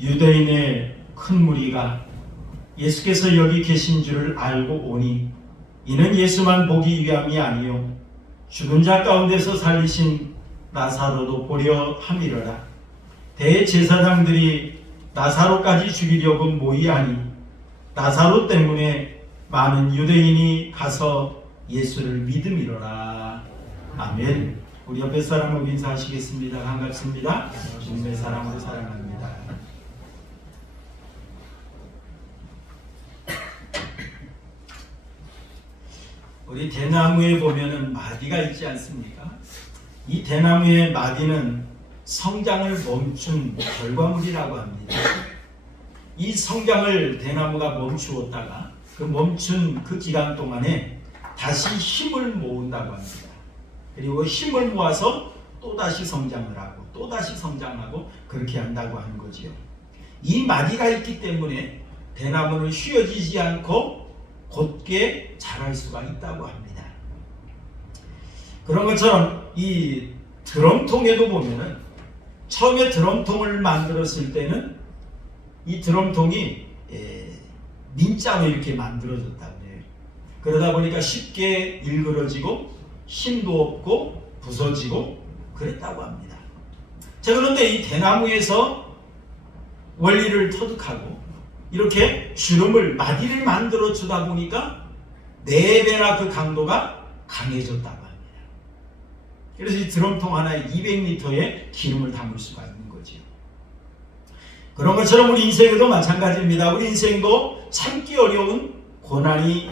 유대인의 큰 무리가 예수께서 여기 계신 줄을 알고 오니 이는 예수만 보기 위함이 아니요 죽은 자 가운데서 살리신 나사로도 보려 함이러라. 대제사장들이 나사로까지 죽이려고 모의하니 나사로 때문에 많은 유대인이 가서 예수를 믿음이로라. 아멘. 우리 옆에 사람을 인사하시겠습니다. 반갑습니다. 주님의 사랑으로 사랑합니다. 우리 대나무에 보면은 마디가 있지 않습니까? 이 대나무의 마디는 성장을 멈춘 결과물이라고 합니다. 이 성장을 대나무가 멈추었다가 그 멈춘 그 기간 동안에 다시 힘을 모은다고 합니다. 그리고 힘을 모아서 또다시 성장을 하고 또다시 성장하고 그렇게 한다고 하는 거지요. 이 마디가 있기 때문에 대나무는 휘어지지 않고 곧게 자랄 수가 있다고 합니다. 그런 것처럼 이 드럼통에도 보면은 처음에 드럼통을 만들었을 때는 이 드럼통이 민자로 이렇게 만들어졌다고 해요. 그러다 보니까 쉽게 일그러지고 힘도 없고 부서지고 그랬다고 합니다. 자, 그런데 이 대나무에서 원리를 터득하고 이렇게 주름을 마디를 만들어 주다 보니까 4배나 그 강도가 강해졌다고 합니다. 그래서 이 드럼통 하나에 200리터의 기름을 담을 수가 있는 거죠. 그런 것처럼 우리 인생에도 마찬가지입니다. 우리 인생도 참기 어려운 고난이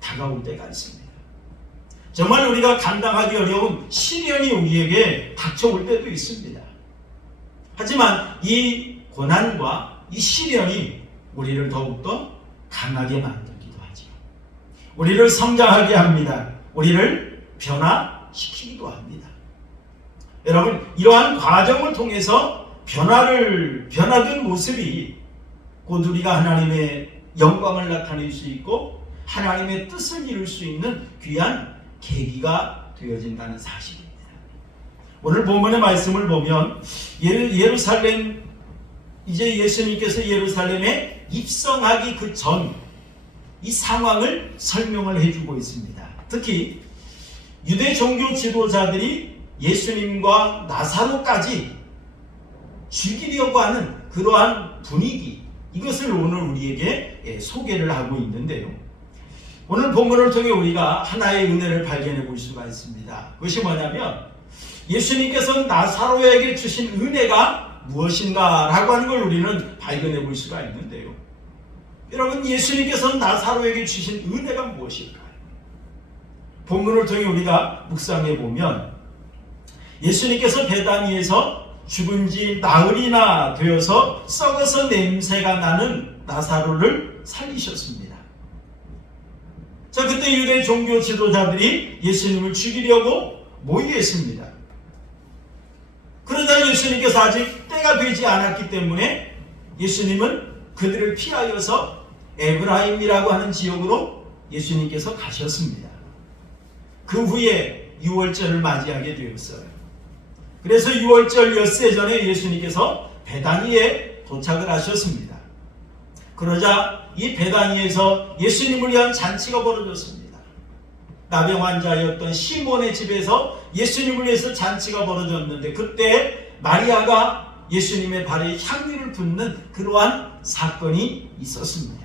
다가올 때가 있습니다. 정말 우리가 감당하기 어려운 시련이 우리에게 닥쳐올 때도 있습니다. 하지만 이 고난과 이 시련이 우리를 더욱더 강하게 만들기도 하죠. 우리를 성장하게 합니다. 우리를 변화시키기도 합니다. 여러분, 이러한 과정을 통해서 변화된 모습이 곧 우리가 하나님의 영광을 나타낼 수 있고 하나님의 뜻을 이룰 수 있는 귀한 계기가 되어진다는 사실입니다. 오늘 본문의 말씀을 보면 예루살렘, 이제 예수님께서 예루살렘에 입성하기 그 전 이 상황을 설명을 해주고 있습니다. 특히 유대 종교 지도자들이 예수님과 나사로까지 죽이려고 하는 그러한 분위기, 이것을 오늘 우리에게 소개를 하고 있는데요. 오늘 본문을 통해 우리가 하나의 은혜를 발견해 볼 수가 있습니다. 그것이 뭐냐면 예수님께서 나사로에게 주신 은혜가 무엇인가 라고 하는 걸 우리는 발견해 볼 수가 있는데요. 여러분, 예수님께서 나사로에게 주신 은혜가 무엇일까요? 본문을 통해 우리가 묵상해 보면 예수님께서 베다니에서 죽은 지 나흘이나 되어서 썩어서 냄새가 나는 나사로를 살리셨습니다. 자, 그때 유대 종교 지도자들이 예수님을 죽이려고 모의했습니다. 그러자 예수님께서 아직 때가 되지 않았기 때문에 예수님은 그들을 피하여서 에브라임이라고 하는 지역으로 예수님께서 가셨습니다. 그 후에 유월절을 맞이하게 되었어요. 그래서 유월절 엿새 전에 예수님께서 베다니에 도착을 하셨습니다. 그러자 이 베다니에서 예수님을 위한 잔치가 벌어졌습니다. 나병 환자였던 시몬의 집에서 예수님을 위해서 잔치가 벌어졌는데 그때 마리아가 예수님의 발에 향유를 붓는 그러한 사건이 있었습니다.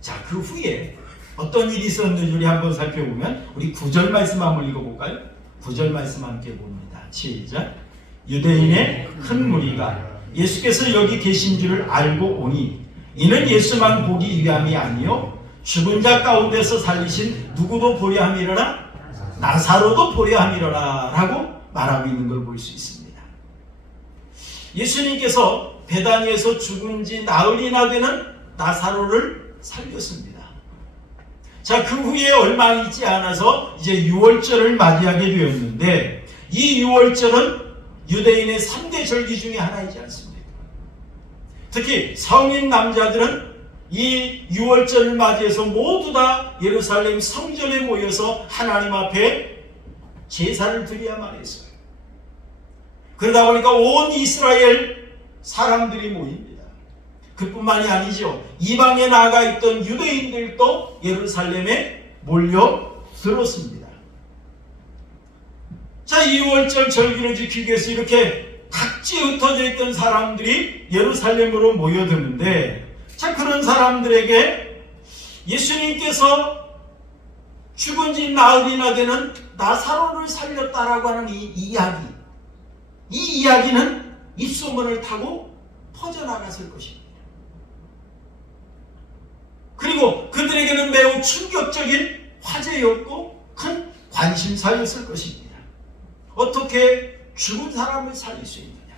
자, 그 후에 어떤 일이 있었는지 우리 한번 살펴보면 우리 9절 말씀 한번 읽어볼까요? 9절 말씀 함께 봅니다. 시작. 유대인의 큰 무리가 예수께서 여기 계신 줄을 알고 오니 이는 예수만 보기 위함이 아니요 죽은 자 가운데서 살리신 누구도 보려 함이러라 나사로도 보려 함이러라 라고 말하고 있는 걸 볼 수 있습니다. 예수님께서 베다니에서 죽은 지 나흘이나 되는 나사로를 살렸습니다. 자, 그 후에 얼마 있지 않아서 이제 유월절을 맞이하게 되었는데 이 유월절은 유대인의 3대 절기 중에 하나이지 않습니까? 특히 성인 남자들은 이 유월절을 맞이해서 모두 다 예루살렘 성전에 모여서 하나님 앞에 제사를 드려야만 했어요. 그러다 보니까 온 이스라엘 사람들이 모입니다. 그뿐만이 아니죠. 이방에 나가 있던 유대인들도 예루살렘에 몰려들었습니다. 자, 2월절 절기를 지키기 위해서 이렇게 각지 흩어져 있던 사람들이 예루살렘으로 모여드는데, 자, 그런 사람들에게 예수님께서 죽은 지 나흘이나 되는 나사로를 살렸다라고 하는 이 이야기는 입소문을 타고 퍼져나갔을 것입니다. 그리고 그들에게는 매우 충격적인 화제였고 큰 관심사였을 것입니다. 어떻게 죽은 사람을 살릴 수 있느냐?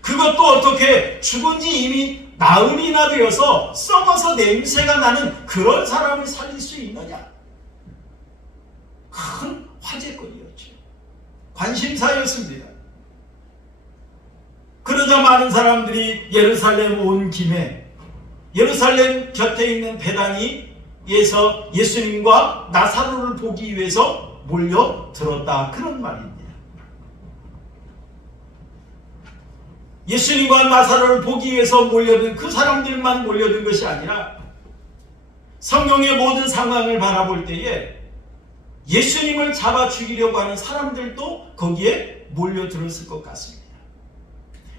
그것도 어떻게 죽은 지 이미 나흘이나 되어서 썩어서 냄새가 나는 그런 사람을 살릴 수 있느냐? 큰 화제거리였죠. 관심사였습니다. 그러자 많은 사람들이 예루살렘 온 김에 예루살렘 곁에 있는 베다니에서 예수님과 나사로를 보기 위해서 몰려들었다, 그런 말입니다. 예수님과 나사로를 보기 위해서 몰려든 그 사람들만 몰려든 것이 아니라 성경의 모든 상황을 바라볼 때에 예수님을 잡아 죽이려고 하는 사람들도 거기에 몰려들었을 것 같습니다.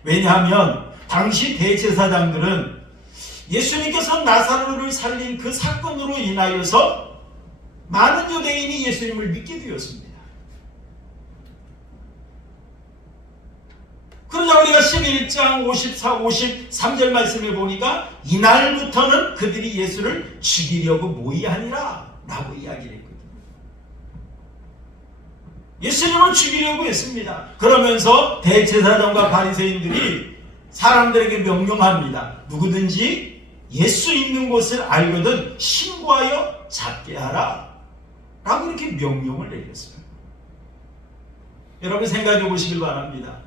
왜냐하면 당시 대제사장들은 예수님께서 나사로를 살린 그 사건으로 인하여서 많은 유대인이 예수님을 믿게 되었습니다. 그러자 우리가 11장 54, 53절 말씀을 보니까 이날부터는 그들이 예수를 죽이려고 모의하니라 라고 이야기를 했거든요. 예수님을 죽이려고 했습니다. 그러면서 대제사장과 바리새인들이 사람들에게 명령합니다. 누구든지 예수 있는 곳을 알거든 신고하여 잡게 하라 라고 이렇게 명령을 내렸어요. 여러분 생각해 보시길 바랍니다.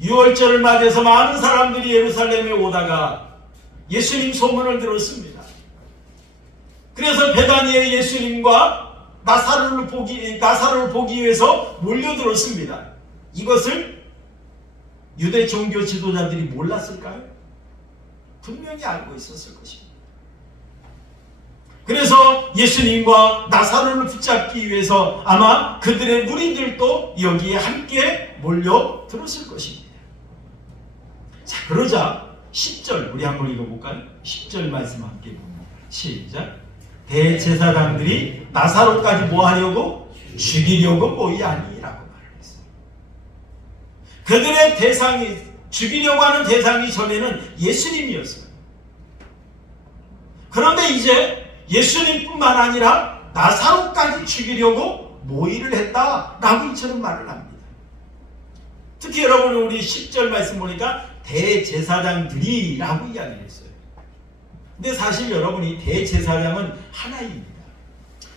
6월절을 맞이해서 많은 사람들이 예루살렘에 오다가 예수님 소문을 들었습니다. 그래서 베다니에 예수님과 나사로를 보기 위해서 몰려들었습니다. 이것을 유대 종교 지도자들이 몰랐을까요? 분명히 알고 있었을 것입니다. 그래서 예수님과 나사로를 붙잡기 위해서 아마 그들의 무리들도 여기에 함께 몰려들었을 것입니다. 자, 그러자 10절 우리 한번 읽어볼까요? 10절 말씀 함께 봅니다. 시작. 대제사장들이 나사로까지 뭐 하려고? 죽이려고 모이하니라고 말을 했어요. 그들의 대상이, 죽이려고 하는 대상이 전에는 예수님이었어요. 그런데 이제 예수님뿐만 아니라 나사로까지 죽이려고 모의를 했다라고 이처럼 말을 합니다. 특히 여러분 우리 10절 말씀 보니까 대제사장들이라고 이야기를 했어요. 근데 사실 여러분이 대제사장은 하나입니다.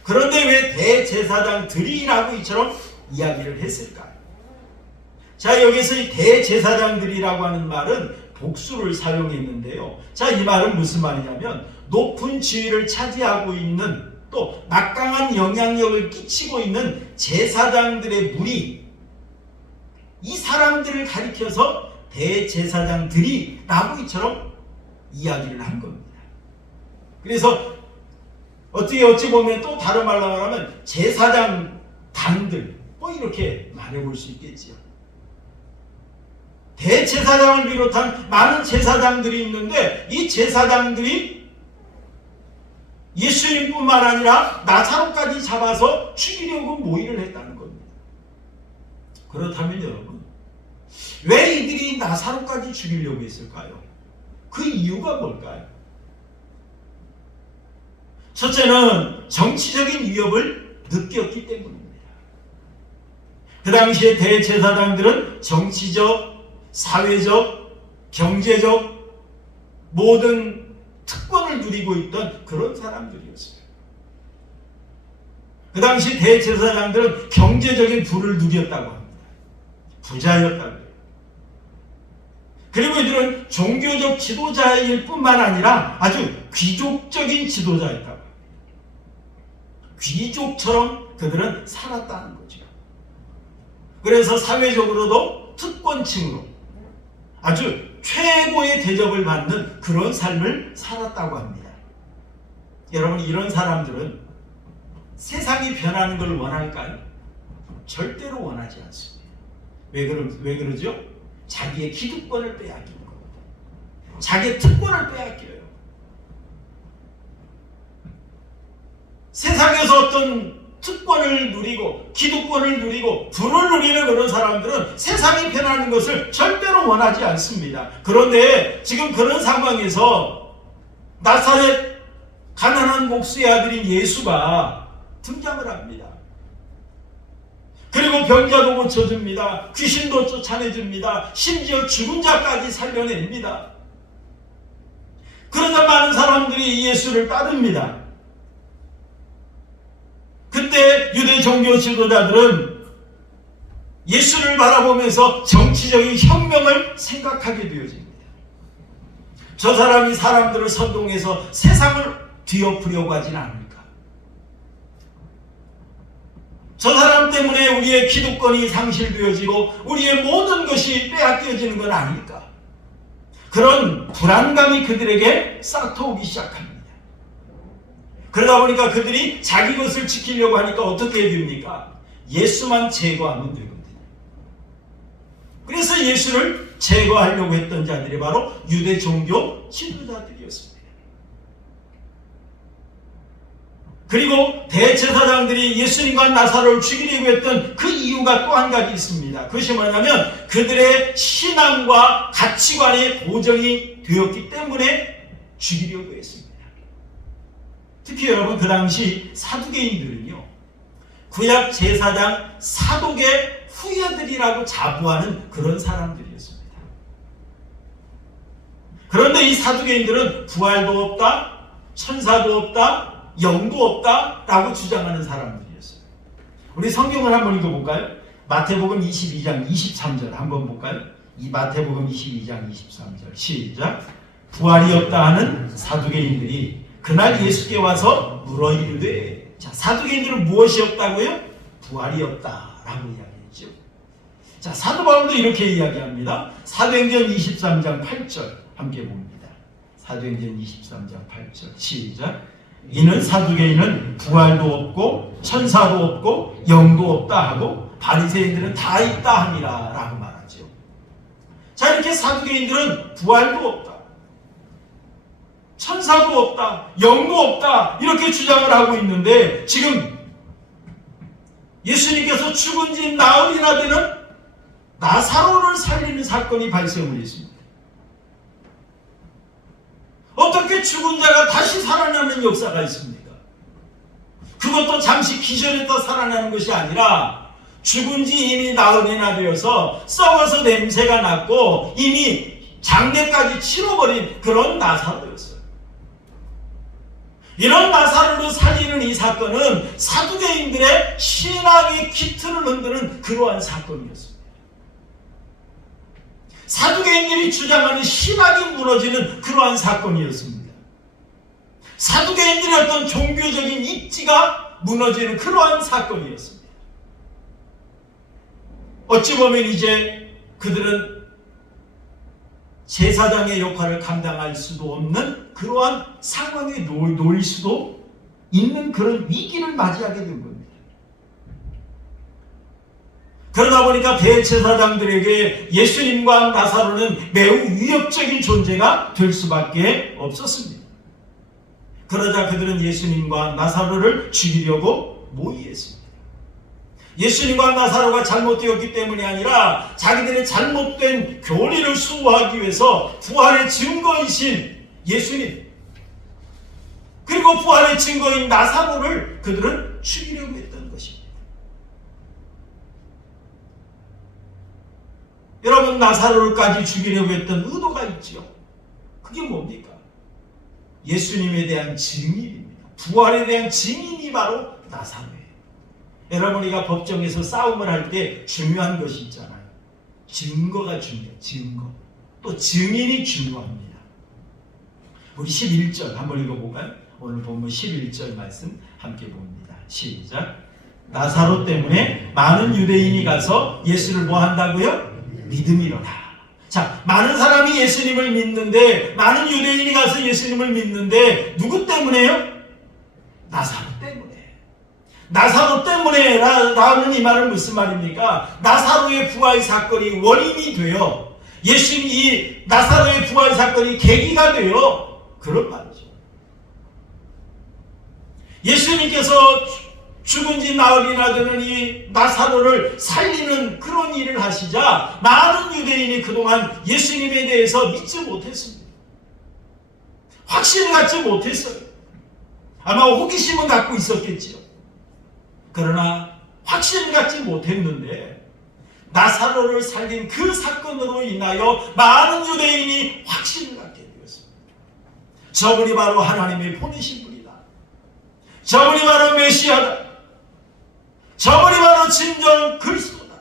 그런데 왜 대제사장들이라고 이처럼 이야기를 했을까요? 자, 여기서 이 대제사장들이라고 하는 말은 복수를 사용했는데요. 자, 이 말은 무슨 말이냐면 높은 지위를 차지하고 있는 또 막강한 영향력을 끼치고 있는 제사장들의 무리, 이 사람들을 가리켜서 대제사장들이라고 이처럼 이야기를 한 겁니다. 그래서 어찌 보면 또 다른 말로 말하면 제사장 단들 뭐 이렇게 말해볼 수 있겠지요. 대제사장을 비롯한 많은 제사장들이 있는데 이 제사장들이 예수님뿐만 아니라 나사로까지 잡아서 죽이려고 모의를 했다는 겁니다. 그렇다면 여러분, 왜 이들이 나사로까지 죽이려고 했을까요? 그 이유가 뭘까요? 첫째는 정치적인 위협을 느꼈기 때문입니다. 그 당시에 대제사장들은 정치적, 사회적, 경제적 모든 특권을 누리고 있던 그런 사람들이었어요. 그 당시 대제사장들은 경제적인 부를 누렸다고 합니다. 부자였다고 해요. 그리고 이들은 종교적 지도자일 뿐만 아니라 아주 귀족적인 지도자였다고 합니다. 귀족처럼 그들은 살았다는 거죠. 그래서 사회적으로도 특권층으로 아주 최고의 대접을 받는 그런 삶을 살았다고 합니다. 여러분, 이런 사람들은 세상이 변하는 걸 원할까요? 절대로 원하지 않습니다. 왜 그러죠? 자기의 기득권을 빼앗기는 겁니다. 자기의 특권을 빼앗겨요. 세상에서 어떤 특권을 누리고 기득권을 누리고 부를 누리는 그런 사람들은 세상이 변하는 것을 절대로 원하지 않습니다. 그런데 지금 그런 상황에서 나사렛 가난한 목수의 아들인 예수가 등장을 합니다. 그리고 병자도 고쳐줍니다. 귀신도 쫓아내줍니다. 심지어 죽은 자까지 살려냅니다. 그러자 많은 사람들이 예수를 따릅니다. 그때 유대 종교 지도자들은 예수를 바라보면서 정치적인 혁명을 생각하게 되어집니다. 저 사람이 사람들을 선동해서 세상을 뒤엎으려고 하진 않을까? 저 사람 때문에 우리의 기득권이 상실되어지고 우리의 모든 것이 빼앗겨지는 건 아닐까? 그런 불안감이 그들에게 싹트오기 시작합니다. 그러다 보니까 그들이 자기 것을 지키려고 하니까 어떻게 해야 됩니까? 예수만 제거하면 되거든요. 그래서 예수를 제거하려고 했던 자들이 바로 유대 종교 지도자들이었습니다. 그리고 대제사장들이 예수님과 나사로를 죽이려고 했던 그 이유가 또 한 가지 있습니다. 그것이 뭐냐면 그들의 신앙과 가치관이 고정이 되었기 때문에 죽이려고 했습니다. 특히 여러분, 그 당시 사두개인들은요, 구약 제사장 사독의 후예들이라고 자부하는 그런 사람들이었습니다. 그런데 이 사두개인들은 부활도 없다, 천사도 없다, 영도 없다 라고 주장하는 사람들이었어요. 우리 성경을 한번 읽어볼까요? 마태복음 22장 23절 한번 볼까요? 이 마태복음 22장 23절 시작. 부활이 없다 하는 사두개인들이 그날 예수께 와서 물어 이르되, 자, 사두개인들은 무엇이 없다고요? 부활이 없다라고 이야기했죠. 자, 사도 바울도 이렇게 이야기합니다. 사도행전 23장 8절 함께 봅니다. 사도행전 23장 8절 시작. 이는 사두개인은 부활도 없고 천사도 없고 영도 없다 하고 바리새인들은 다 있다 함이라 라고 말하죠. 자, 이렇게 사두개인들은 부활도 없다, 천사도 없다, 영도 없다 이렇게 주장을 하고 있는데, 지금 예수님께서 죽은 지 나흘이나 되는 나사로를 살리는 사건이 발생을 했습니다. 어떻게 죽은 자가 다시 살아나는 역사가 있습니까? 그것도 잠시 기절했다 살아나는 것이 아니라 죽은 지 이미 나흘이나 되어서 썩어서 냄새가 났고 이미 장례까지 치러버린 그런 나사로였어요. 이런 나사로를 살리는 이 사건은 사두개인들의 신앙의 기틀을 흔드는 그러한 사건이었습니다. 사두개인들이 주장하는 신학이 무너지는 그러한 사건이었습니다. 사두개인들의 어떤 종교적인 입지가 무너지는 그러한 사건이었습니다. 어찌 보면 이제 그들은 제사장의 역할을 감당할 수도 없는 그러한 상황에 놓일 수도 있는 그런 위기를 맞이하게 된 겁니다. 그러다 보니까 대제사장들에게 예수님과 나사로는 매우 위협적인 존재가 될 수밖에 없었습니다. 그러자 그들은 예수님과 나사로를 죽이려고 모의했습니다. 예수님과 나사로가 잘못되었기 때문이 아니라 자기들의 잘못된 교리를 수호하기 위해서 부활의 증거이신 예수님, 그리고 부활의 증거인 나사로를 그들은 죽이려고 했던 것입니다. 여러분, 나사로까지 죽이려고 했던 의도가 있죠. 그게 뭡니까? 예수님에 대한 증인입니다. 부활에 대한 증인이 바로 나사로예요. 여러분, 우리가 법정에서 싸움을 할 때 중요한 것이 있잖아요. 증거가 중요해요. 증거. 또 증인이 중요합니다. 우리 11절 한번 읽어볼까요? 오늘 본문 11절 말씀 함께 봅니다. 시작. 나사로 때문에 많은 유대인이 가서 예수를 뭐 한다고요? 믿음이로라. 자, 많은 사람이 예수님을 믿는데, 많은 유대인이 가서 예수님을 믿는데 누구 때문에요? 나사로 때문에. 나사로 때문에 라는 이 말은 무슨 말입니까? 나사로의 부활 사건이 원인이 되어 예수님이 이 나사로의 부활 사건이 계기가 되어 그런 말이죠. 예수님께서 죽은 지 나흘이나 되는 이 나사로를 살리는 그런 일을 하시자 많은 유대인이 그동안 예수님에 대해서 믿지 못했습니다. 확신을 갖지 못했어요. 아마 호기심은 갖고 있었겠지요. 그러나 확신을 갖지 못했는데 나사로를 살린 그 사건으로 인하여 많은 유대인이 확신을 갖게 되었습니다. 저분이 바로 하나님의 보내신 분이다. 저분이 바로 메시아다. 저분이 바로 진정 그리스도다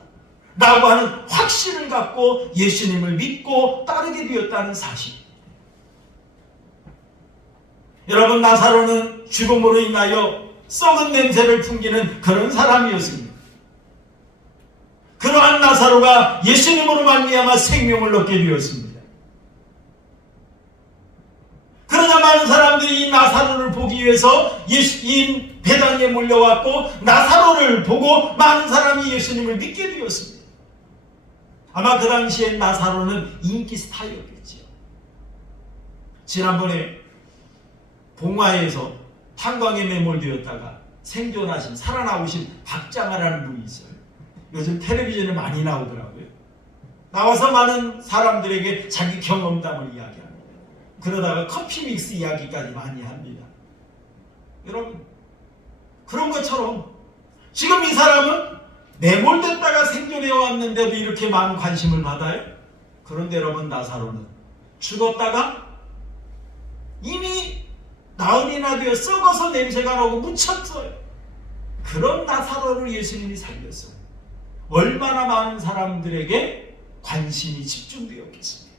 라고 하는 확신을 갖고 예수님을 믿고 따르게 되었다는 사실. 여러분, 나사로는 죽음으로 인하여 썩은 냄새를 풍기는 그런 사람이었습니다. 그러한 나사로가 예수님으로 말미암아 생명을 얻게 되었습니다. 그러나 많은 사람들이 이 나사로를 보기 위해서 이 배단에 몰려왔고 나사로를 보고 많은 사람이 예수님을 믿게 되었습니다. 아마 그 당시엔 나사로는 인기 스타였겠지요. 지난번에 봉화에서 탄광에 매몰되었다가 생존하신 살아나오신 박장하라는 분이 있어요. 요즘 텔레비전에 많이 나오더라고요. 나와서 많은 사람들에게 자기 경험담을 이야기합니다. 그러다가 커피 믹스 이야기까지 많이 합니다. 여러분, 그런 것처럼 지금 이 사람은 매몰됐다가 생존해 왔는데도 이렇게 많은 관심을 받아요? 그런데 여러분, 나사로는 죽었다가 이미 나흘이나 되어 썩어서 냄새가 나고 묻혔어요. 그런 나사로를 예수님이 살렸어요. 얼마나 많은 사람들에게 관심이 집중되었겠습니까?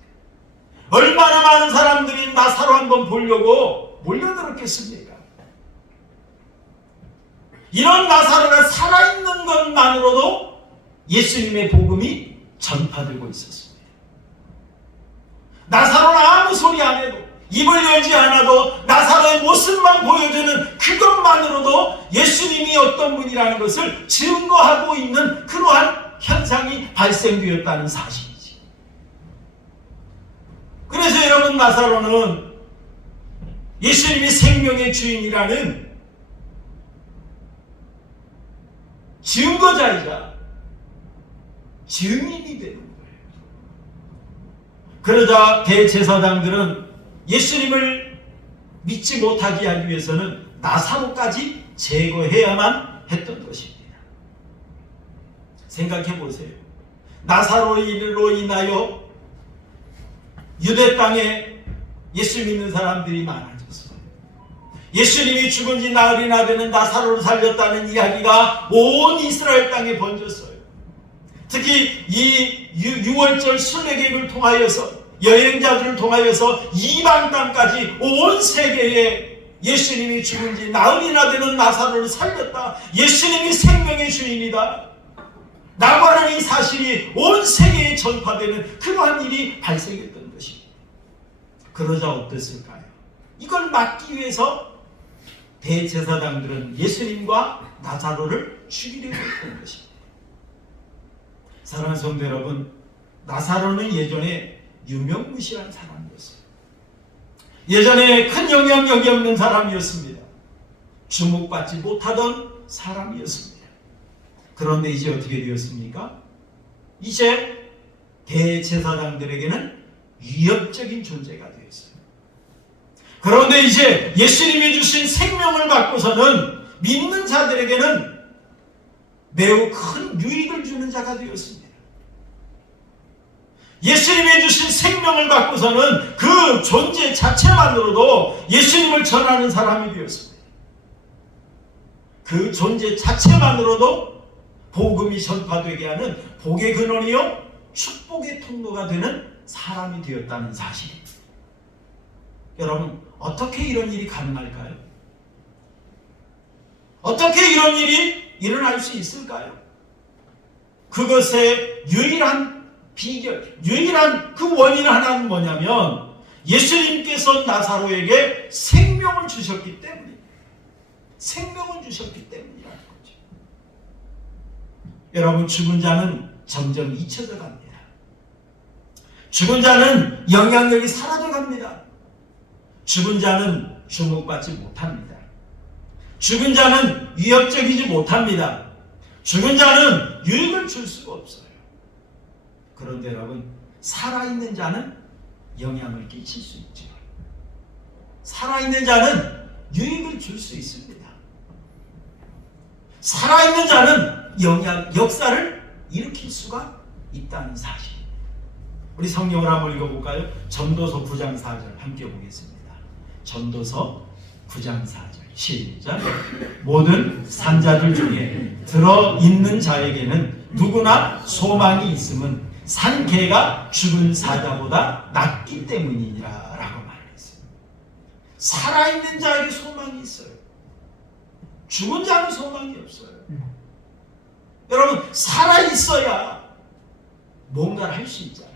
얼마나 많은 사람들이 나사로 한번 보려고 몰려들었겠습니까? 이런 나사로가 살아있는 것만으로도 예수님의 복음이 전파되고 있었습니다. 나사로는 아무 소리 안 해도, 입을 열지 않아도 나사로의 모습만 보여주는 그것만으로도 예수님이 어떤 분이라는 것을 증거하고 있는 그러한 현상이 발생되었다는 사실이지. 그래서 여러분, 나사로는 예수님이 생명의 주인이라는 증거자이자 증인이 되는 거예요. 그러자 대제사장들은 예수님을 믿지 못하게 하기 위해서는 나사로까지 제거해야만 했던 것입니다. 생각해 보세요. 나사로로 인하여 유대 땅에 예수 믿는 사람들이 많아졌어요. 예수님이 죽은 지 나흘이나 되는 나사로를 살렸다는 이야기가 온 이스라엘 땅에 번졌어요. 특히 이 6월절 순례객을 통하여서, 여행자들을 통하여서 이방 땅까지 온 세계에 예수님이 죽은 지 나흘이나 되는 나사로를 살렸다, 예수님이 생명의 주인이다 라고 하는 이 사실이 온 세계에 전파되는 그러한 일이 발생했던 것입니다. 그러자 어땠을까요? 이걸 막기 위해서 대제사장들은 예수님과 나사로를 죽이려고 했던 것입니다. 사랑하는 성도 여러분, 나사로는 예전에 유명무실한 사람이었어요. 예전에 큰 영향력이 없는 사람이었습니다. 주목받지 못하던 사람이었습니다. 그런데 이제 어떻게 되었습니까? 이제 대제사장들에게는 위협적인 존재가 되었어요. 그런데 이제 예수님이 주신 생명을 갖고서는 믿는 자들에게는 매우 큰 유익을 주는 자가 되었습니다. 예수님이 주신 생명을 갖고서는 그 존재 자체만으로도 예수님을 전하는 사람이 되었습니다. 그 존재 자체만으로도 복음이 전파되게 하는 복의 근원이요 축복의 통로가 되는 사람이 되었다는 사실입니다. 여러분, 어떻게 이런 일이 가능할까요? 어떻게 이런 일이 일어날 수 있을까요? 그것의 유일한 비결, 유일한 그 원인 하나는 뭐냐면 예수님께서 나사로에게 생명을 주셨기 때문입니다. 생명을 주셨기 때문이라는 거죠. 여러분, 죽은 자는 점점 잊혀져 갑니다. 죽은 자는 영향력이 사라져 갑니다. 죽은 자는 주목받지 못합니다. 죽은 자는 위협적이지 못합니다. 죽은 자는 유익을 줄 수가 없어요. 그런데 여러분, 살아있는 자는 영향을 끼칠 수 있죠. 살아있는 자는 유익을 줄 수 있습니다. 살아있는 자는 역사를 일으킬 수가 있다는 사실. 우리 성경을 한번 읽어볼까요? 전도서 9장 4절 함께 보겠습니다. 전도서 9장 4절 시작. 모든 산자들 중에 들어있는 자에게는 누구나 소망이 있음은 산 개가 죽은 사자보다 낫기 때문이니라 라고 말했어요. 살아있는 자에게 소망이 있어요. 죽은 자는 소망이 없어요. 여러분, 살아있어야 뭔가를 할 수 있잖아요.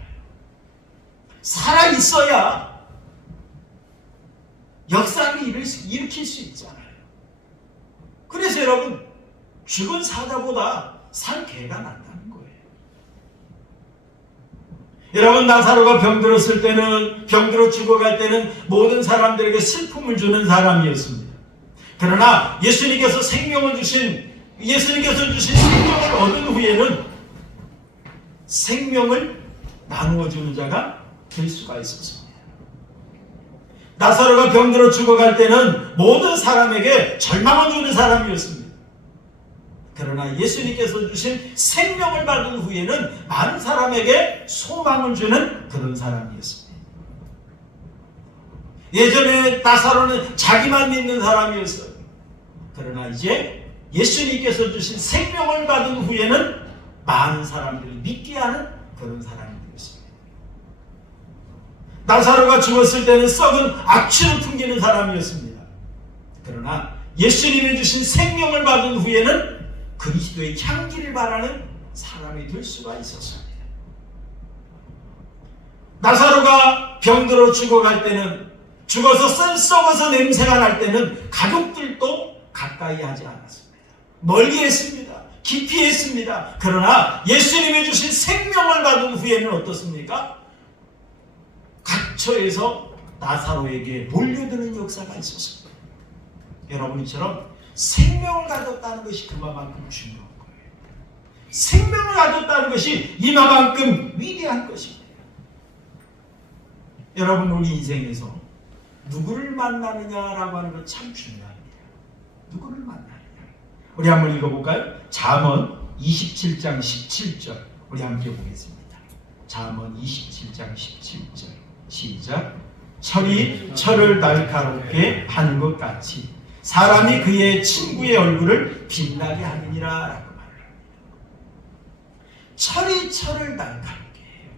살아있어야 역사를 일으킬 수 있잖아요. 그래서 여러분, 죽은 사자보다 산 개가 낫다는 거예요. 여러분, 나사로가 병들었을 때는, 병들어 죽어갈 때는 모든 사람들에게 슬픔을 주는 사람이었습니다. 그러나 예수님께서 주신 생명을 얻은 후에는 생명을 나누어주는 자가 될 수가 있었습니다. 나사로가 병들어 죽어갈 때는 모든 사람에게 절망을 주는 사람이었습니다. 그러나 예수님께서 주신 생명을 받은 후에는 많은 사람에게 소망을 주는 그런 사람이었습니다. 예전에 나사로는 자기만 믿는 사람이었어요. 그러나 이제 예수님께서 주신 생명을 받은 후에는 많은 사람들이 믿게 하는 그런 사람이 되었습니다. 나사로가 죽었을 때는 썩은 악취를 풍기는 사람이었습니다. 그러나 예수님이 주신 생명을 받은 후에는 그리스도의 향기를 바라는 사람이 될 수가 있었습니다. 나사로가 병들어 죽어갈 때는, 죽어서 썩어서 냄새가 날 때는 가족들도 가까이 하지 않았습니다. 멀리 했습니다. 깊이 했습니다. 그러나 예수님이 주신 생명을 받은 후에는 어떻습니까? 각처에서 나사로에게 몰려드는 역사가 있었습니다. 여러분처럼 생명을 가졌다는 것이 그만큼 중요한 거예요. 생명을 가졌다는 것이 이만큼 위대한 것입니다. 여러분, 우리 인생에서 누구를 만나느냐라고 하는 건 참 중요합니다. 누구를 만나느냐. 우리 한번 읽어볼까요? 잠언 27장 17절 우리 함께 보겠습니다. 잠언 27장 17절 시작. 철이 철을 날카롭게 하는 것 같이 사람이 그의 친구의 얼굴을 빛나게 하느니라 라고 말합니다. 철이 철을 날카롭게 해요.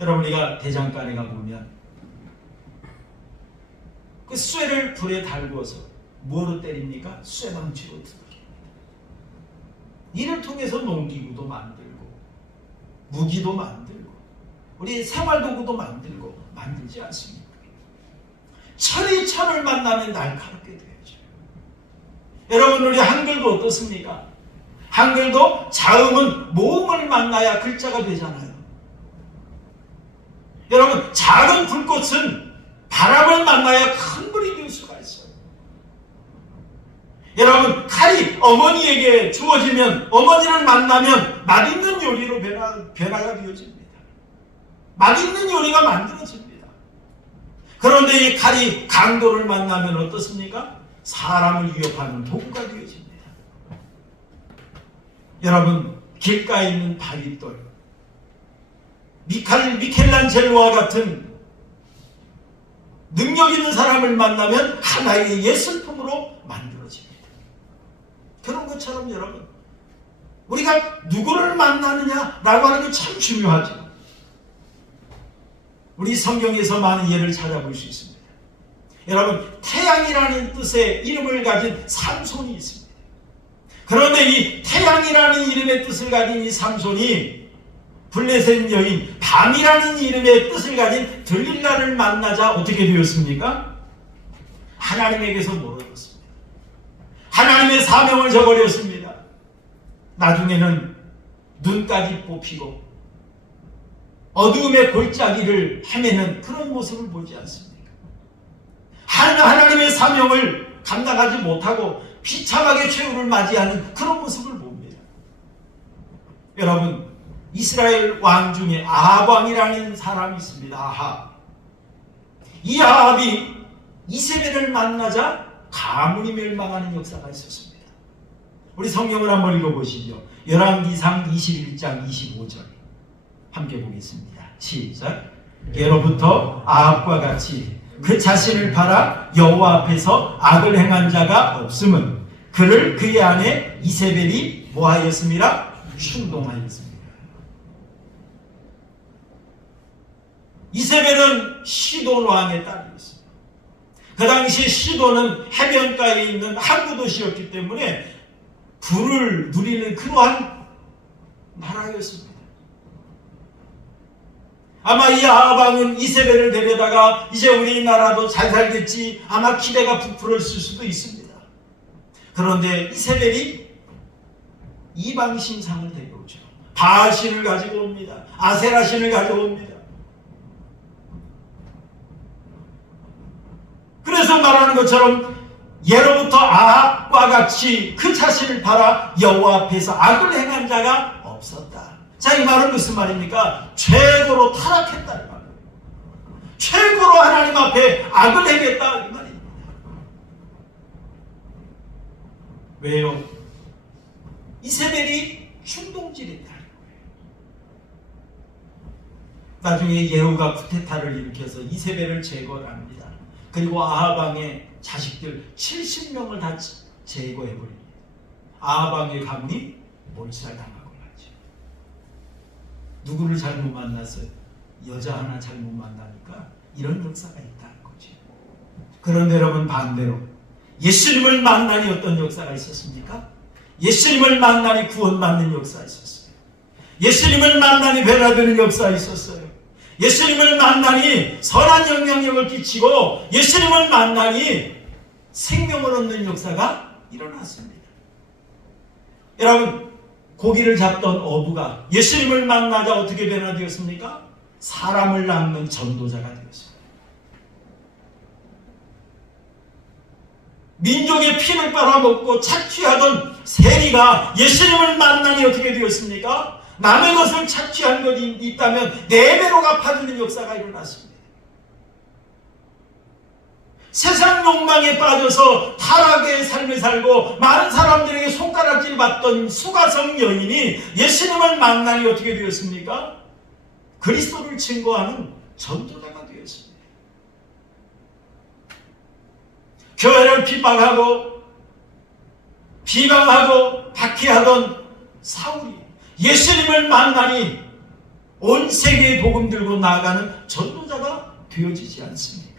여러분, 우리가 대장간에 가보면 그 쇠를 불에 달구어서 뭐로 때립니까? 쇠방치로 때립니다. 이를 통해서 농기구도 만들고 무기도 만들고 우리 생활도구도 만들지 않습니까? 철이 철을 만나면 날카롭게 되죠. 여러분, 우리 한글도 어떻습니까? 한글도 자음은 모음을 만나야 글자가 되잖아요. 여러분, 작은 불꽃은 바람을 만나야 큰 불이 될 수가 있어요. 여러분, 칼이 어머니에게 주어지면, 어머니를 만나면 맛있는 요리로 변화가 되어집니다. 맛있는 요리가 만들어집니다. 그런데 이 칼이 강도를 만나면 어떻습니까? 사람을 위협하는 도구가 되어집니다. 여러분, 길가에 있는 바위돌, 미켈란젤로와 같은 능력 있는 사람을 만나면 하나의 예술품으로 만들어집니다. 그런 것처럼 여러분, 우리가 누구를 만나느냐라고 하는 게 참 중요하죠. 우리 성경에서 많은 예를 찾아볼 수 있습니다. 여러분, 태양이라는 뜻의 이름을 가진 삼손이 있습니다. 그런데 이 태양이라는 이름의 뜻을 가진 이 삼손이 블레셋 여인 밤이라는 이름의 뜻을 가진 들릴라를 만나자 어떻게 되었습니까? 하나님에게서 멀어졌습니다. 하나님의 사명을 저버렸습니다. 나중에는 눈까지 뽑히고 어두움의 골짜기를 헤매는 그런 모습을 보지 않습니까? 하나님의 사명을 감당하지 못하고 비참하게 최후를 맞이하는 그런 모습을 봅니다. 여러분, 이스라엘 왕 중에 아합 왕이라는 사람이 있습니다. 아합. 이 아합이 이세벨을 만나자 가문이 멸망하는 역사가 있었습니다. 우리 성경을 한번 읽어보시죠. 열왕기상 21장 25절 함께 보겠습니다. 시작. 예로부터 아합과 같이 그 자신을 팔아 여호와 앞에서 악을 행한 자가 없음은 그를 그의 아내 이세벨이 뭐하였습니다? 충동하였습니다. 이세벨은 시돈 왕의 딸이었습니다. 그 당시 시돈은 해변가에 있는 항구 도시였기 때문에 부를 누리는 그러한 나라였습니다. 아마 이 아합 왕은 이세벨을 데려다가 이제 우리나라도 잘 살겠지 아마 기대가 부풀었을 수도 있습니다. 그런데 이세벨이 이방 신상을 데려오죠. 바알신을 가지고 옵니다. 아세라신을 가져옵니다. 그래서 말하는 것처럼 예로부터 아합과 같이 그 자신을 팔아 여호와 앞에서 악을 행한 자가 없었다. 자, 이 말은 무슨 말입니까? 최고로 타락했다는 말이에요. 최고로 하나님 앞에 악을 행했다 이 말입니다. 왜요? 이세벨이 충동질했다는 거예요. 나중에 예후가 쿠데타를 일으켜서 이세벨을 제거를 합니다. 그리고 아합 왕의 자식들 70명을 다 제거해버립니다. 아합 왕의 가문이 몰살당하고 말죠. 누구를 잘못 만났어요? 여자 하나 잘못 만나니까 이런 역사가 있다는 거죠. 그런데 여러분, 반대로 예수님을 만나니 어떤 역사가 있었습니까? 예수님을 만나니 구원받는 역사가 있었어요. 예수님을 만나니 변화되는 역사가 있었어요. 예수님을 만나니 선한 영향력을 끼치고 예수님을 만나니 생명을 얻는 역사가 일어났습니다. 여러분, 고기를 잡던 어부가 예수님을 만나자 어떻게 변화되었습니까? 사람을 낚는 전도자가 되었습니다. 민족의 피를 빨아먹고 착취하던 세리가 예수님을 만나니 어떻게 되었습니까? 남의 것을 착취한 것이 있다면 4배로 갚아주는 역사가 일어났습니다. 세상 욕망에 빠져서 타락의 삶을 살고 많은 사람들에게 손가락질 받던 수가성 여인이 예수님을 만나니 어떻게 되었습니까? 그리스도를 증거하는 전도자가 되었습니다. 교회를 핍박하고 비방하고 박해하던 사울이 예수님을 만나니 온 세계의 복음 들고 나아가는 전도자가 되어지지 않습니까?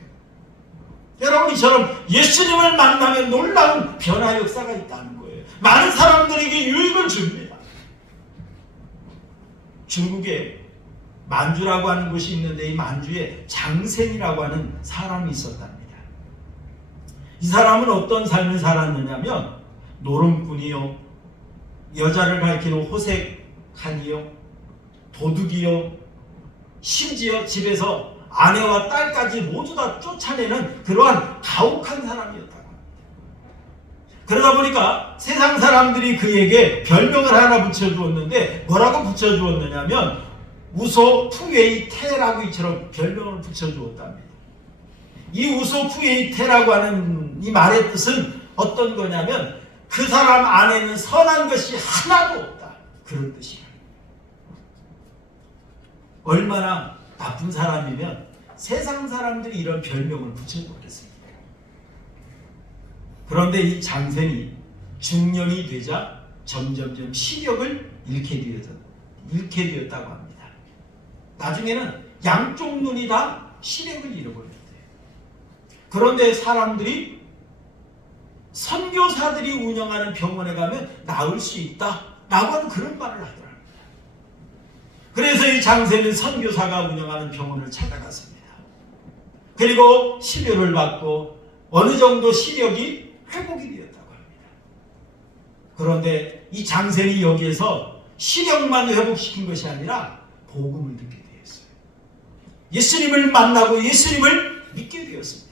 여러분, 이처럼 예수님을 만나면 놀라운 변화 역사가 있다는 거예요. 많은 사람들에게 유익을 줍니다. 중국에 만주라고 하는 곳이 있는데 이 만주에 장생이라고 하는 사람이 있었답니다. 이 사람은 어떤 삶을 살았느냐면 노름꾼이요, 여자를 밝히는 호색한이요, 도둑이요, 심지어 집에서 아내와 딸까지 모두 다 쫓아내는 그러한 가혹한 사람이었다고 합니다. 그러다 보니까 세상 사람들이 그에게 별명을 하나 붙여주었는데 뭐라고 붙여주었느냐면 우소 푸웨이 테라고 이처럼 별명을 붙여주었답니다. 이 우소 푸웨이 테라고 하는 이 말의 뜻은 어떤 거냐면 그 사람 안에는 선한 것이 하나도 없다, 그런 뜻이에요. 얼마나 나쁜 사람이면 세상 사람들이 이런 별명을 붙여주었겠습니까? 그런데 이 장생이 중년이 되자 점점점 시력을 잃게 되었다고 합니다. 나중에는 양쪽 눈이 다 시력을 잃어버렸대요. 그런데 사람들이 선교사들이 운영하는 병원에 가면 나을 수 있다라고 하는 그런 말을 하더랍니다. 그래서 이 장세는 선교사가 운영하는 병원을 찾아갔습니다. 그리고 치료를 받고 어느 정도 시력이 회복이 되었다고 합니다. 그런데 이 장세는 여기에서 시력만 회복시킨 것이 아니라 복음을 듣게 되었어요. 예수님을 만나고 예수님을 믿게 되었습니다.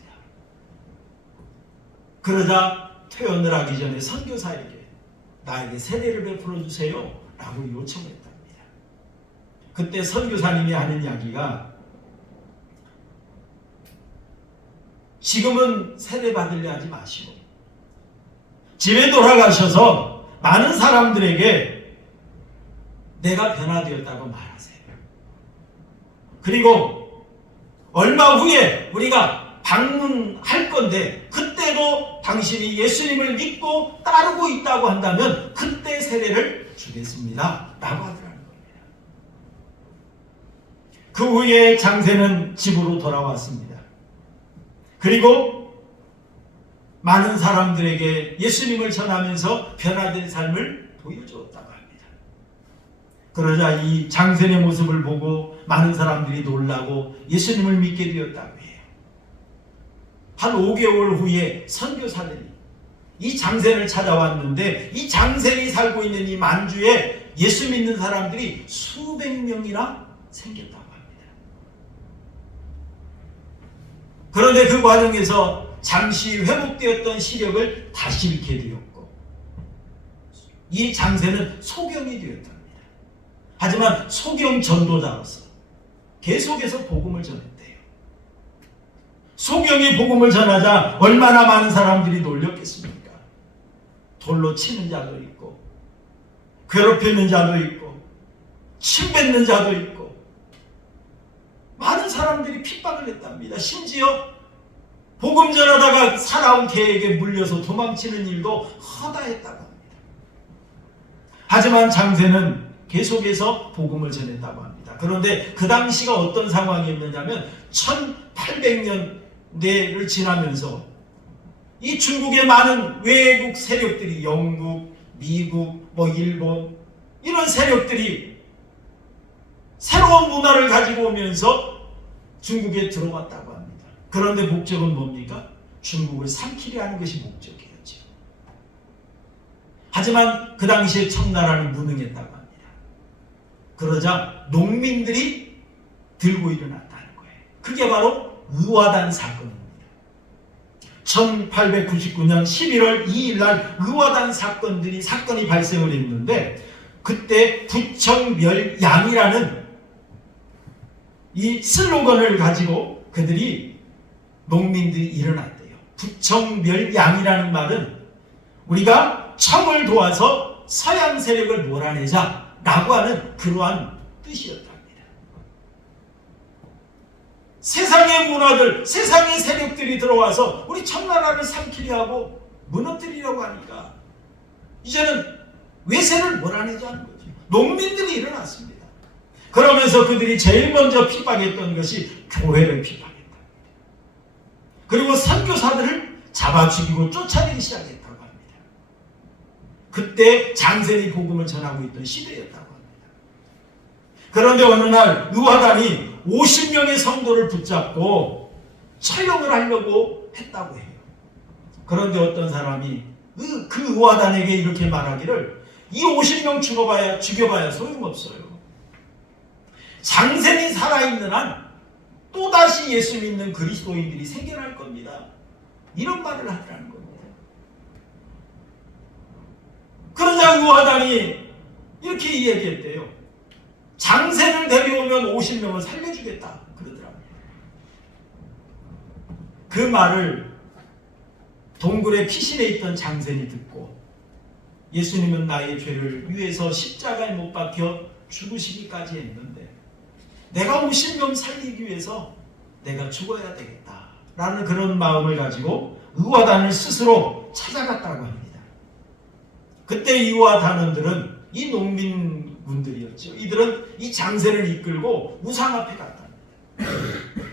그러자 퇴원을 하기 전에 선교사에게 나에게 세례를 베풀어 주세요 라고 요청했답니다. 그때 선교사님이 하는 이야기가 지금은 세례 받으려 하지 마시고 집에 돌아가셔서 많은 사람들에게 내가 변화되었다고 말하세요. 그리고 얼마 후에 우리가 방문할 건데 그때도 당신이 예수님을 믿고 따르고 있다고 한다면 그때 세례를 주겠습니다 라고 하더라고요. 그 후에 장세는 집으로 돌아왔습니다. 그리고 많은 사람들에게 예수님을 전하면서 변화된 삶을 보여주었다고 합니다. 그러자 이 장세의 모습을 보고 많은 사람들이 놀라고 예수님을 믿게 되었다고 해요. 한 5개월 후에 선교사들이 이 장세를 찾아왔는데 이 장세이 살고 있는 이 만주에 예수 믿는 사람들이 수백 명이나 생겼다고 합니다. 그런데 그 과정에서 잠시 회복되었던 시력을 다시 잃게 되었고 이 장세는 소경이 되었답니다. 하지만 소경 전도자로서 계속해서 복음을 전했대요. 소경이 복음을 전하자 얼마나 많은 사람들이 놀렸겠습니까? 돌로 치는 자도 있고 괴롭히는 자도 있고 침 뱉는 자도 있고 많은 사람들이 핍박을 했답니다. 심지어 복음 전하다가 살아온 개에게 물려서 도망치는 일도 허다했다고 합니다. 하지만 장세는 계속해서 복음을 전했다고 합니다. 그런데 그 당시가 어떤 상황이었느냐면 1800년대를 지나면서 이 중국의 많은 외국 세력들이 영국, 미국, 일본 이런 세력들이 새로운 문화를 가지고 오면서 중국에 들어왔다고 합니다. 그런데 목적은 뭡니까? 중국을 삼키려 하는 것이 목적이었죠. 하지만 그 당시에 청나라는 무능했다고 합니다. 그러자 농민들이 들고 일어났다는 거예요. 그게 바로 의화단 사건입니다. 1899년 11월 2일 날 의화단 사건이 발생을 했는데 그때 부청멸양이라는 이 슬로건을 가지고 그들이 농민들이 일어났대요. 부청멸양이라는 말은 우리가 청을 도와서 서양 세력을 몰아내자 라고 하는 그러한 뜻이었답니다. 세상의 문화들, 세상의 세력들이 들어와서 우리 청나라를 삼키려 하고 무너뜨리려고 하니까 이제는 외세를 몰아내자는 거죠. 농민들이 일어났습니다. 그러면서 그들이 제일 먼저 핍박했던 것이 교회를 핍박했다. 그리고 선교사들을 잡아 죽이고 쫓아내기 시작했다고 합니다. 그때 장세리 복음을 전하고 있던 시대였다고 합니다. 그런데 어느 날 의화단이 50명의 성도를 붙잡고 처형을 하려고 했다고 해요. 그런데 어떤 사람이 그 의화단에게 이렇게 말하기를 이 50명 죽여봐야 소용없어요. 장세이 살아있는 한 또다시 예수 믿는 그리스도인들이 생겨날 겁니다. 이런 말을 하더라는 겁니다. 그러자 의화단이 이렇게 이야기했대요. 장세를 데려오면 50명을 살려주겠다 그러더라고요. 그 말을 동굴에 피신해 있던 장세이 듣고 예수님은 나의 죄를 위해서 십자가에 못 박혀 죽으시기까지 했는데 내가 50명 살리기 위해서 내가 죽어야 되겠다 라는 그런 마음을 가지고 의화단을 스스로 찾아갔다고 합니다. 그때 의화단원들은 이 농민군들이었죠. 이들은 이 장세를 이끌고 우상 앞에 갔답니다.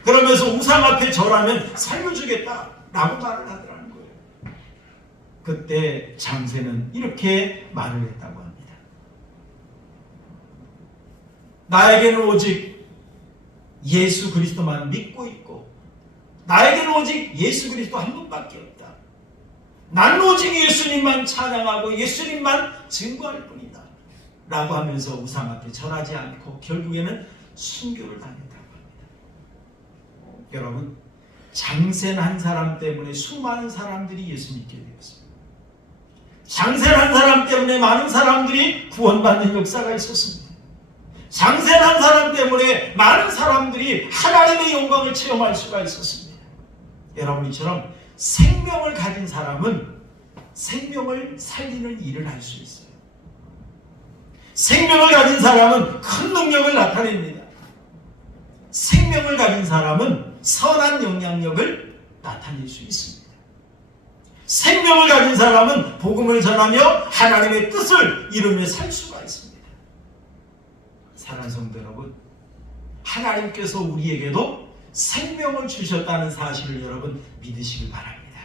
그러면서 우상 앞에 절하면 살려주겠다 라고 말을 하더라는 거예요. 그때 장세는 이렇게 말을 했다고 합니다. 나에게는 오직 예수 그리스도만 믿고 있고 나에게는 오직 예수 그리스도 한 분밖에 없다. 나는 오직 예수님만 찬양하고 예수님만 증거할 뿐이다 라고 하면서 우상 앞에 절하지 않고 결국에는 순교를 당했다고 합니다. 여러분, 장센 한 사람 때문에 수많은 사람들이 예수 믿게 되었습니다. 장센 한 사람 때문에 많은 사람들이 구원받는 역사가 있었습니다. 장센 한 사람 때문에 많은 사람들이 하나님의 영광을 체험할 수가 있었습니다. 여러분, 이처럼 생명을 가진 사람은 생명을 살리는 일을 할 수 있어요. 생명을 가진 사람은 큰 능력을 나타냅니다. 생명을 가진 사람은 선한 영향력을 나타낼 수 있습니다. 생명을 가진 사람은 복음을 전하며 하나님의 뜻을 이루며 살 수가 있습니다. 사랑하는 성도 여러분, 하나님께서 우리에게도 생명을 주셨다는 사실을 여러분 믿으시길 바랍니다.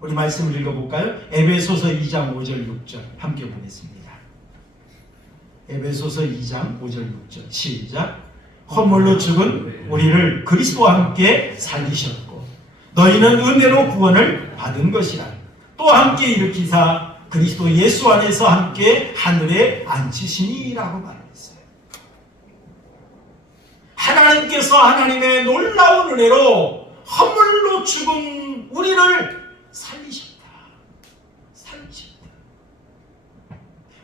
우리 말씀을 읽어볼까요? 에베소서 2장 5절 6절 함께 보겠습니다. 에베소서 2장 5절 6절 시작. 허물로 죽은 우리를 그리스도와 함께 살리셨고 너희는 은혜로 구원을 받은 것이라. 또 함께 일으키사 그리스도 예수 안에서 함께 하늘에 앉히시니라고 말했어요. 하나님께서 하나님의 놀라운 은혜로 허물로 죽은 우리를 살리셨다.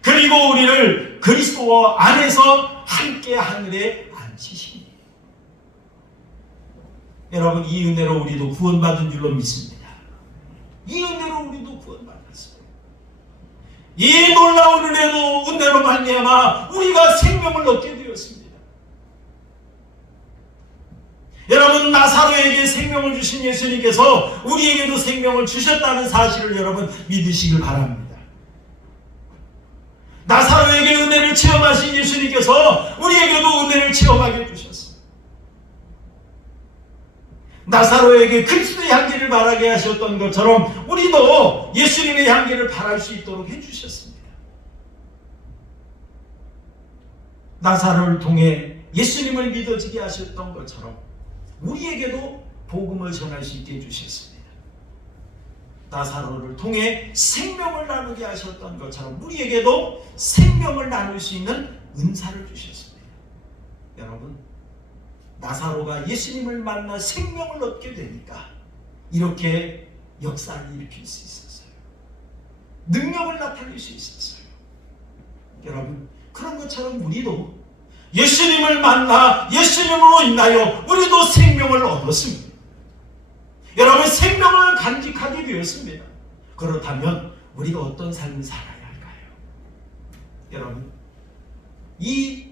그리고 우리를 그리스도 안에서 함께 하늘에 앉히시니. 여러분, 이 은혜로 우리도 구원받은 줄로 믿습니다. 이 은혜로 우리도 구원받았어요. 이 놀라운 은혜로 말미암아 우리가 생명을 얻게 되었습니다. 여러분, 나사로에게 생명을 주신 예수님께서 우리에게도 생명을 주셨다는 사실을 여러분 믿으시길 바랍니다. 나사로에게 은혜를 체험하신 예수님께서 우리에게도 은혜를 체험하게 해주셨습니다. 나사로에게 그리스도의 향기를 바라게 하셨던 것처럼 우리도 예수님의 향기를 바랄 수 있도록 해주셨습니다. 나사로를 통해 예수님을 믿어지게 하셨던 것처럼 우리에게도 복음을 전할 수 있게 해주셨습니다. 나사로를 통해 생명을 나누게 하셨던 것처럼 우리에게도 생명을 나눌 수 있는 은사를 주셨습니다. 여러분, 나사로가 예수님을 만나 생명을 얻게 되니까 이렇게 역사를 일으킬 수 있었어요. 능력을 나타낼 수 있었어요. 여러분, 그런 것처럼 우리도 예수님을 만나 예수님으로 인하여 우리도 생명을 얻었습니다. 여러분, 생명을 간직하게 되었습니다. 그렇다면 우리가 어떤 삶을 살아야 할까요? 여러분, 이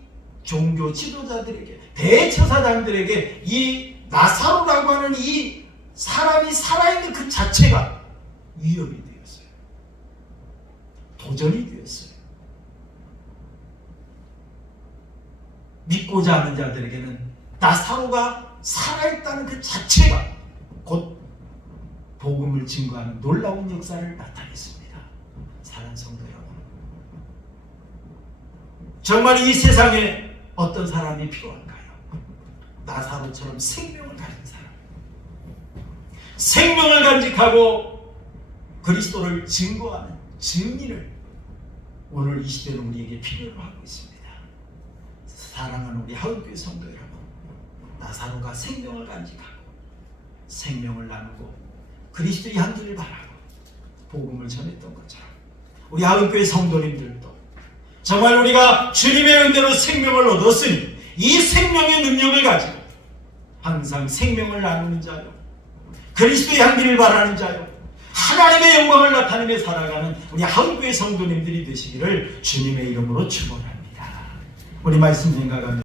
종교 지도자들에게, 대제사장들에게 이 나사로라고 하는 이 사람이 살아있는 그 자체가 위협이 되었어요. 도전이 되었어요. 믿고자 하는 자들에게는 나사로가 살아있다는 그 자체가 곧 복음을 증거하는 놀라운 역사를 나타냈습니다. 사랑하는 성도 여러분, 정말 이 세상에 어떤 사람이 필요한가요? 나사로처럼 생명을 가진 사람, 생명을 간직하고 그리스도를 증거하는 증인을 오늘 이 시대는 우리에게 필요로 하고 있습니다. 사랑하는 우리 하은교회 성도 여러분, 나사로가 생명을 간직하고 생명을 나누고 그리스도의 향기를 바라고 복음을 전했던 것처럼 우리 하은교회 성도님들도 정말 우리가 주님의 은혜로 생명을 얻었으니 이 생명의 능력을 가지고 항상 생명을 나누는 자요, 그리스도의 향기를 바라는 자요, 하나님의 영광을 나타내며 살아가는 우리 하은교회 성도님들이 되시기를 주님의 이름으로 축원합니다. 우리 말씀 생각합니다.